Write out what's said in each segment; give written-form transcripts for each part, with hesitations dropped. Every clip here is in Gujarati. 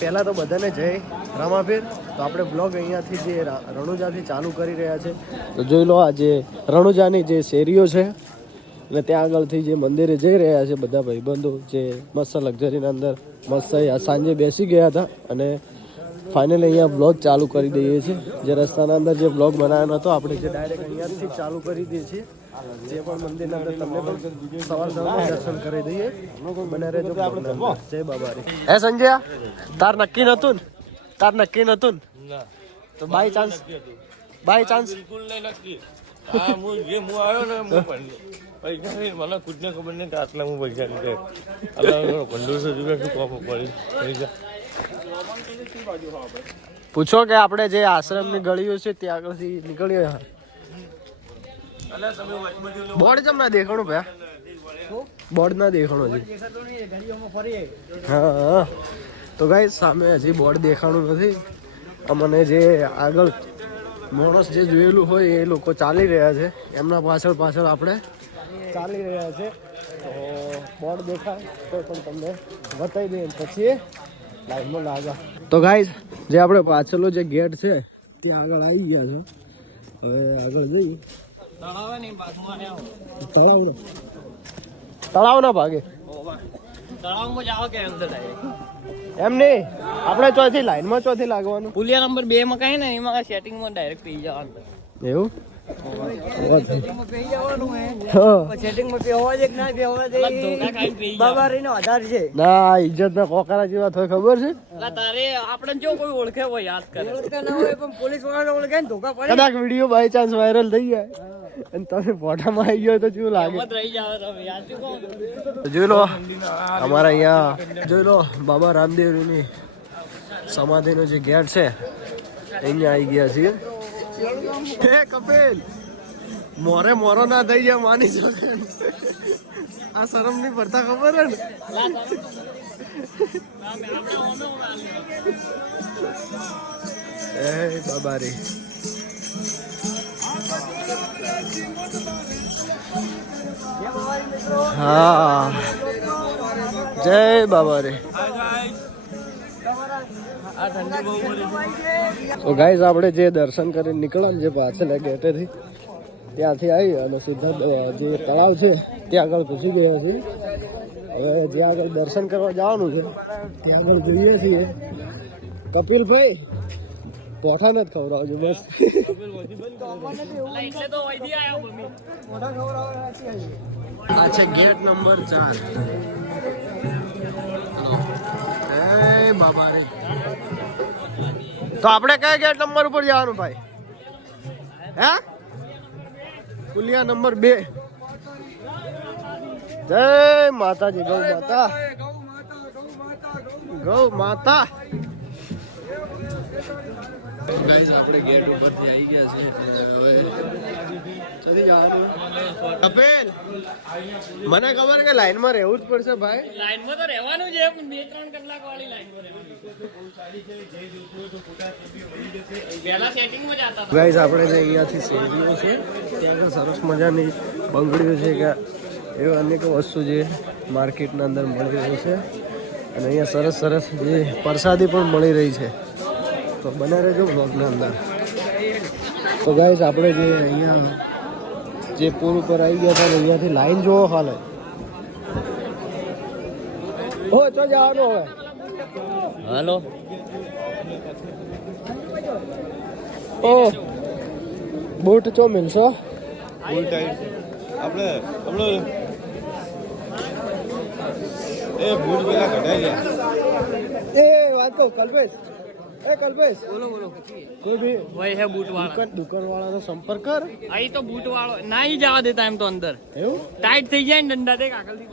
પહેલાં તો બધાને જય રામાપીર. તો આપણે બ્લોગ અહીંયાથી જે રણુજાથી ચાલુ કરી રહ્યા છે. તો જોઈ લો આ જે રણુજાની જે શેરીઓ છે અને ત્યાં આગળથી જે મંદિરે જઈ રહ્યા છે બધા ભાઈબંધો જે મસ્ત લક્ઝરીના અંદર મસ્ત સાંજે બેસી ગયા હતા અને ફાઇનલી અહીંયા બ્લોગ ચાલુ કરી દઈએ છીએ. જે રસ્તાના અંદર જે બ્લોગ બનાવ્યો હતો આપણે જે ડાયરેક્ટ અહીંયાથી ચાલુ કરી દઈએ છીએ. જે પણ મંદિરના અંદર તમને પણ સવારમાં દર્શન કરી દઈએ. બને રહેજો જય બાબારી. હે સંજય તાર નક્કી નતું ને? તાર નક્કી નતું ને? તો બાય ચાન્સ બિલકુલ નહીં નક્કી. હા હું આવ્યો ને હું પૈસા નહીં મને ખુદને ખબર નહીં કે આટલા હું પૈસા લીધે 1500 રૂપિયા શું કોમ પડી. પૂછો કે આપણે જે આશ્રમની ગળીઓ છે ત્યાં આગળથી નીકળ્યો. બોર્ડ કેમ ના દેખાણું ભાઈ? બોર્ડ ના દેખાણું હજી. હા તો ગાઈસ સામે હજી બોર્ડ દેખાણું નથી. અમને જે આગળ માણસ જે જોયેલું હોય એ લોકો ચાલી રહ્યા છે. એમના પાછળ આપણે ચાલી રહ્યા છે. તો બોર્ડ દેખાય તો પણ તમને બતાવી દઈએ પછી લાઈનમાં લાગા. તો ગાઈસ જે આપણે પાછળનો જે ગેટ છે ત્યાં આગળ આવી ગયા છે. હવે આગળ જઈએ. તળાવના ભાગે એમ નહીં આપણે ચોથી લાઈનમાં ચોથી લાગવાનું. પુલિયા નંબર 2 માં કઈ ને એમાં સેટિંગમાં ડાયરેક્ટ પી જવાનું. એવું ના ઇજ્જત ના કોકરા જેવા થોય ખબર છે. તારે આપણે જો કોઈ ઓળખે હોય યાદ કરે ના હોય પણ પોલીસ વાળા ઓળખે ને ધોકા પડે. કદાચ વિડીયો બાય ચાન્સ વાયરલ થઈ જાય અને તમે ફોટામાં આવી ગયો તો કેવું લાગે? રહી જાવ તમે યાદ જોઈ લો અમારા અહીંયા જોઈ લો બાબા રામદેવની સમાધિનો જે ગેટ છે અહીંયા આવી ગયા છીએ. હે કપિલ મોરો ના થઈ જાય માની છો. આ શરમ ની પડતા ખબર હે ને? એ બાબારી હા જય બાબારી. તો ગાઈઝ આપણે જે દર્શન કરીને નીકળ્યા જે પાછળ ગેટેથી ત્યાંથી આવી અને સીધા જે તળાવ છે ત્યાં આગળ ઘૂસી ગયા છીએ. હવે જ્યાં આગળ દર્શન કરવા જવાનું છે ત્યાં આગળ જોઈએ છીએ. કપિલભાઈ પોઠા નથી ખવડાવજો બસ. આ છે ગેટ નંબર 4. એ બાબા રે. તો આપણે કયા ગેટ નંબર ઉપર જવાનું ભાઈ? હે પુલિયા નંબર 2. જય માતાજી. ગૌ માતા ગૌ માતા. ગાઈસ આપણે ગેટ ઉપરથી આવી ગયા છે. હવે ચલી જવાનું. કપિલ મને ખબર કે લાઈનમાં રહેવું જ પડશે ભાઈ. લાઈનમાં તો રહેવાનું છે પણ 2-3 કલાક વાળી લાઈનમાં રહેવાનું. ગાઈસ આપણે જે અહીંયાથી શેરીઓ છે ત્યાં સરસ મજાની બંગડીઓ છે કે એવી અનેક વસ્તુ જે માર્કેટના અંદર મળી રહી છે અને અહીંયા સરસ જે પ્રસાદી પણ મળી રહી છે. તો બને રહેજો બ્લોગના અંદર. તો ગાઈસ આપણે જે અહીંયા જે પુલ ઉપર આવી ગયા હતા અહીંયાથી લાઈન જોવો ખાલે. હો ચો જવાનું હવે. હાલો ઓ બૂટ ચો મિલશો આપણે એ ભૂલ પેલા કઢાઈ એ વાત કહું કલ્પેશ. બોલો કોઈ ભી વહી હે બૂટ વાળા દુકાન વાળાનો સંપર્ક કર. અહીં તો બૂટ વાળો ના ही જવા દેતા એમ તો અંદર એવું ટાઈટ થઈ જાય ને ડંડા દેખ આગળથી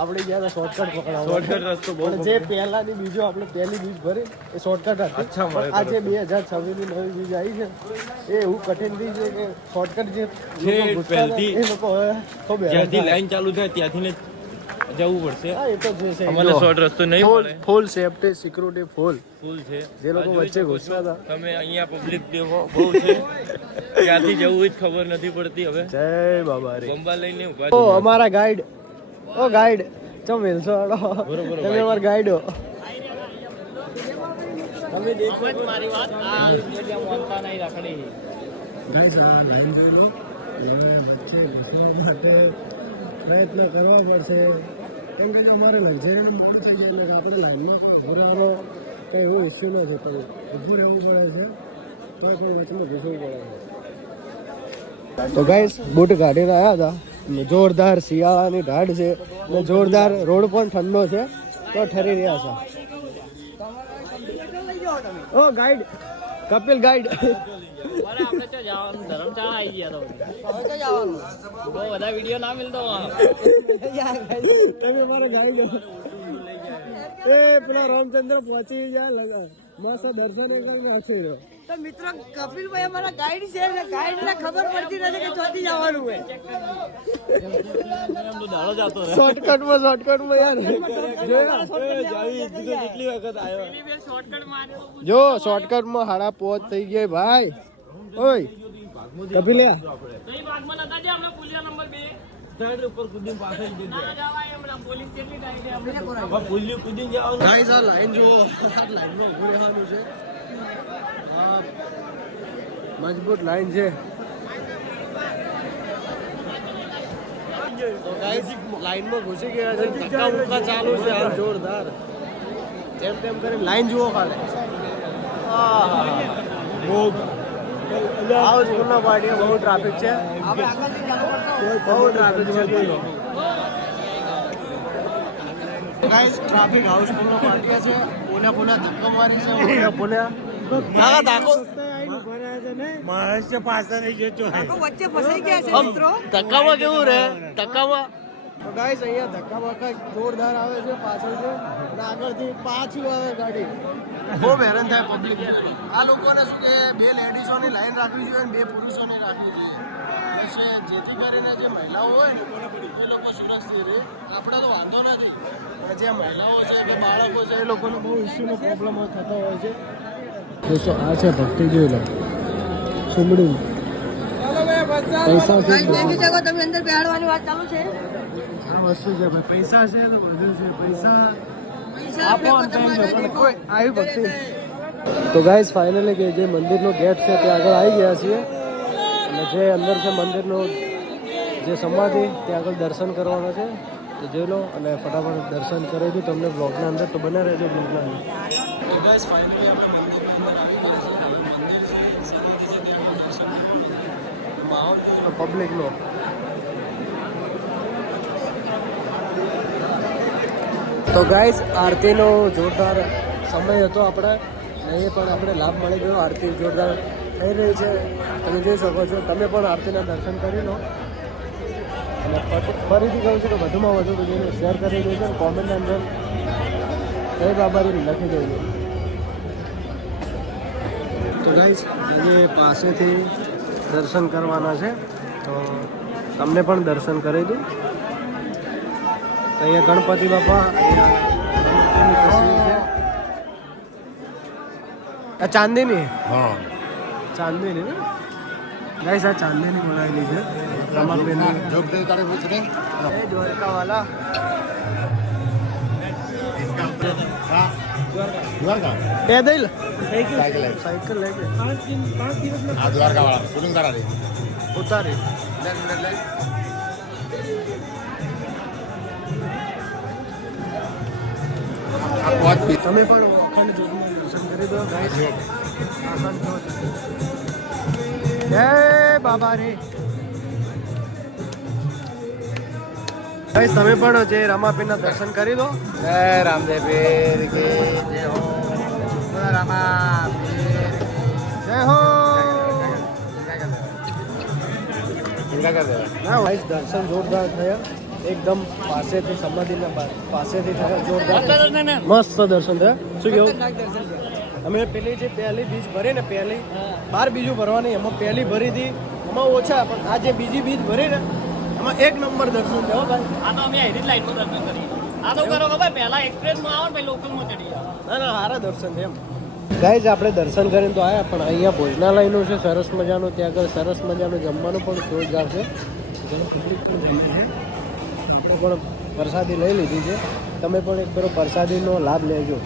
આપણે ગયા શોર્ટકટ પકડાવવા. રસ્તો બહુ જે પહેલાની બીજો આપણે પહેલી બીજ ભરી એ શોર્ટકટ હતી. આ જે 2026 ની નવી બીજ આવી છે એ એવું કઠિન બીજ છે કે શોર્ટકટ જે એ લોકો જ્યાંથી લાઈન ચાલુ થાય ત્યાંથી જવું પડશે. હા એ તો છે. અમારે શોર્ટ રસ્તો નહીં મળે. ફૂલ સેફટી સિક્યુરિટી ફૂલ છે. જે લોકો વચ્ચે ઘૂસતા હતા. તમે અહીંયા પબ્લિક દેખો બહુ છે. ક્યાંથી જવું જ ખબર નથી પડતી. હવે જય બાબા રે. બોમ્બા લઈને ઓ અમારા ગાઈડ ચમ મેલસો હાડો તમે અમાર ગાઈડો તમે દેખો મારી વાત આ જગ્યા મોનતા નહીં રખડી ગાઈસ આ લાઈન જોઈ લો વચ્ચે બસવા માટે પ્રયત્ન કરવા પડશે કેમ કે જો અમારે લક્ઝરી મોડું થઈ જાય એટલે આપણે લાઈનમાં પણ ઊભું રહેવાનો કંઈ એવો ઇસ્યુ નથી પણ ઊભું રહેવું પડે છે તો પણ વચમાં ઘૂસવું પડે છે તો ગાઈસ બૂટ કાઢીને આવ્યા હતા ને જોરદાર શિયાળાની ઢાઢ છે ને જોરદાર રોડ પણ ઠંડો છે તો ઠરી રહ્યા છે ઓ ગાઈડ કપિલ ગાઈડ આપણે તો જવાનું ધર્મશાળા આવી ગયા તો હવે તો જવાનું બહુ બધા વિડીયો ના મિલતો તમે મારે ગાઈડ એ પેલા રામચંદ્ર પહોંચી જાય લગા મસ્ત દર્શન એકવાર પહોંચી રહ્યો તો મિત્રો કપિલભાઈ અમારા ગાઈડ છે ને ગાઈડ ને ખબર પડતી નથી કે ચોથી જવાનું હોય શોર્ટકટમાં યાર કેટલી વખત આવ્યો શોર્ટકટ માર્યો જો શોર્ટકટમાં હાડા પોચ થઈ ગયા ભાઈ ઓય કપિલ્યા કઈ ભાગમાં નતા જે આપણે પુલિયા નંબર 2 સાઈડ ઉપર કુદીન પાસે જ ના જવાય હમણાં પોલીસ કેટલી ટાઈમ છે આપણે પુલિયો કુદીન જવાનું ગાઈસ આ લાઈન જુઓ આ લાઈનમાં ઊભું રહેવાનું છે આ મજબૂત લાઈન છે તો ગાઈસ લાઈનમાં ઘૂસી ગયા છે ધક્કા મુક્કા ચાલુ છે આ જોરદાર તેમ તેમ કરી લાઈન જુઓ ખાલે હાઉસફુલના પાર્ટીએ બહુ ટ્રાફિક છે બહુ ટ્રાફિક છે ગાઈસ ટ્રાફિક હાઉસફુલનો પાર્ટીએ છે પોલા ધક્કો મારી છે પોલા મહારાષ્ટ્ર પાછા થઈ જતો વચ્ચે ફસાઈ ગયા છે મિત્રો ધક્કામાં કેવું રહે ધક્કામાં તો ગાઈસ અહીંયા ધક્કા બક્કા જોરદાર આવે છે પાછળથી અને આગળથી પાછું આવે ગાડી બહુ હેરાન થાય પબ્લિક આ લોકોને શું કે 2 લેડીઝોની લાઈન રાખવી જોઈએ અને 2 પુરુષોની રાખવી જોઈએ પછી જેથી કરીને જે મહિલાઓ હોય ને એ લોકો સુરક્ષિત રહે આપણે તો વાંધો નથી પણ જે મહિલાઓ છે કે બાળકો છે એ લોકોને બહુ ઇસ્યુનો પ્રોબ્લેમ થતો હોય છે દોસ્તો આ છે ભક્તિ જોઈ લો સુમડી પૈસા ગાઈડ દેખી શકો તમે અંદર બેહાડવાની વાત ચાલુ છે આ વસ્તુ છે ભાઈ પૈસા છે તો બધું છે પૈસા પૈસા આપણે પોતાના કોઈ આવી ભક્તિ તો ગાઈસ ફાઇનલી કે જે મંદિરનો ગેટ છે ત્યાં આગળ આવી ગયા છીએ અને જે અંદર છે મંદિરનો જે સમાધિ ત્યાં આગળ દર્શન કરવાનો છે તો જોઈ લો અને ફટાફટ દર્શન કરી દઉં તમને બ્લોગના અંદર તો બને રહેજો બ્લોગના અંદર તો ગાઈસ ફાઇનલી આપણે પબ્લિકનો તો ગાઈસ આરતીનો જોરદાર સમય હતો આપણે અહીં પણ આપણે લાભ મળી ગયો આરતી જોરદાર થઈ રહી છે તમે જોઈ શકો છો તમે પણ આરતીના દર્શન કરી લો અને ફરીથી કહું છું કે વધુમાં વધુ વિડીયોને શેર કરી દેજો અને કોમેન્ટની અંદર જય બાબારી લખી દેજો તો ગાઈસ આજે પાસેથી દર્શન કરવાના છે તો તમને પણ દર્શન કરી દઉં તો અહીંયા ગણપતિ બાપા આ ચાંદીની હા ચાંદીની ને ગાઈસ આ ચાંદીની બનાવેલી છે રમાબેનની જોક દે તારે પૂછને એ દ્વારકાવાલા દ્વારકા પેદલ સાયકલ લઈ ગઈ આ દ્વારકા વાળા શૂટિંગ કરા દે ઉતારી તમે પણ અખંડ જ્યોતિના દર્શન કરી દો ગાઈસ અખંડ જ્યોત જય બાબા રે ગાઈસ તમે પણ જે રામાપીરના દર્શન કરી દો જય રામદેવ પીર કે જય હો રામા જય હો ચિંતા કર દે ના ગાઈસ દર્શન જોરદાર થયા એકદમ પાસેથી સમાધિના પાસેથી થયા જોરદાર મસ્ત દર્શન થયા શું કેવું અમે પેલી જે પહેલી બીજ ભરી ને પહેલી બાર બીજું ભરવાની એમાં પહેલી ભરી હતી એમાં ઓછા પણ આ જે બીજી બીજ ભરી ને એમાં એક નંબર દર્શન થયો ભાઈ આ તો અમે હેરી લાઈનમાં દર્શન કરીએ આ તો કરો ખબર પહેલા એક્સપ્રેસમાં આવો પછી લોકલમાં ચડી જાઓ ના ના સારા દર્શન છે એમ ગાઈઝ આપણે દર્શન કરીને તો આવ્યા પણ અહીંયા ભોજનાલયનું છે સરસ મજાનું ત્યાં આગળ સરસ મજાનું જમવાનું પણ જોરદાર છે આપણે પણ પ્રસાદી લઈ લીધી છે. તમે પણ એક કરો પ્રસાદીનો લાભ લેજો.